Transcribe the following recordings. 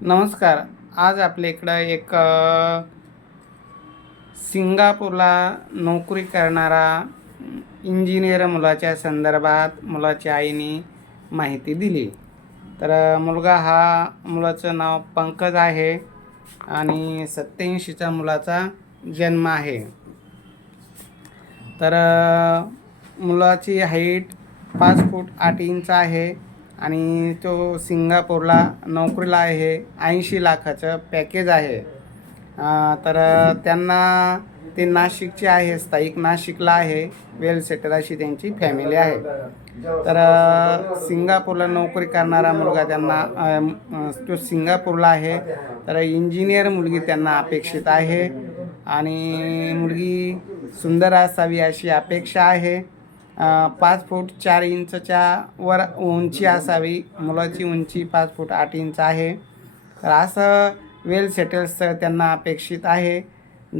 नमस्कार. आज आपल्या इकडं एक सिंगापूरला नोकरी करणारा इंजिनियर मुलाच्या संदर्भात मुलाच्या आईने माहिती दिली. तर मुलाचं नाव पंकज आहे आणि 87चा मुलाचा जन्म आहे. तर मुलाची हाईट 5 फूट 8 इंच आहे आणि तो सिंगापूरला नोकरीला आहे. 80 लाखाचं पॅकेज आहे. तर त्यांना ते नाशिकचे आहे, स्थायिक नाशिकला आहे. वेल सेटल अशी त्यांची फॅमिली आहे. तर सिंगापूरला नोकरी करणारा मुलगा त्यांना तो सिंगापूरला आहे. तर इंजिनियर मुलगी त्यांना अपेक्षित आहे आणि मुलगी सुंदर असावी अशी अपेक्षा आहे. 5 फूट 4 इंचच्या वर उंची असावी. मुलाची उंची 5 फूट 8 इंच आहे. तर असं वेल सेटल्स त्यांना अपेक्षित आहे.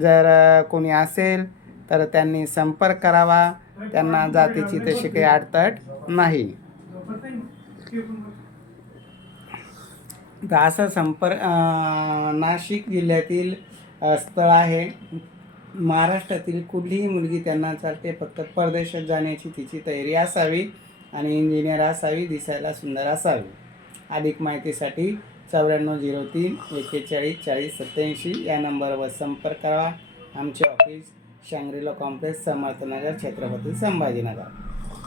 जर कोणी असेल तर त्यांनी संपर्क करावा. त्यांना जातीची तशी काही अडचण नाही. तर असं नाशिक जिल्ह्यातील स्थळ आहे. महाराष्ट्रातील कुठलीही मुलगी त्यांना चालते, फक्त परदेशात जाण्याची तिची तयारी असावी आणि इंजिनियर असावी, दिसायला सुंदर असावी. अधिक माहितीसाठी 9403 41 40 87 या नंबरवर संपर्क करावा. आमचे office Shangri La complex, Samarth Nagar, Chhatrapati Sambhajinagar.